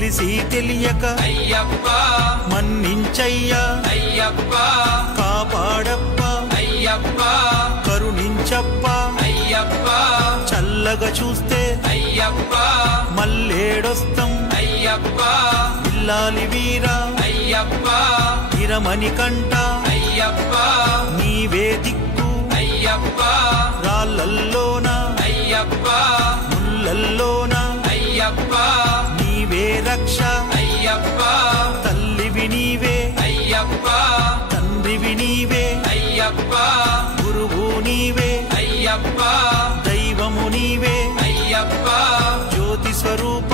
తెలిసి తెలియక అయ్యప్ప మన్నించయ్యా అయ్యప్ప కాపాడప్ప అయ్యప్ప కరుణించప్ప అయ్యప్ప చల్లగా చూస్తే అయ్యప్ప మల్లేడొస్తం అయ్యప్ప ఇల్లాలి వీరా అయ్యప్ప ఇరమణి కంట అయ్యప్ప నీవే దిక్కు అయ్యప్ప రాళ్ళల్లోన అయ్యప్ప ముళ్ళల్లోన అయ్యప్ప నీవే రక్ష అయ్యప్ప తల్లివి నీవే అయ్యప్ప తండ్రివి నీవే అయ్యప్ప గురువు నీవే అయ్యప్ప దైవము నీవే అయ్యప్ప జ్యోతి స్వరూప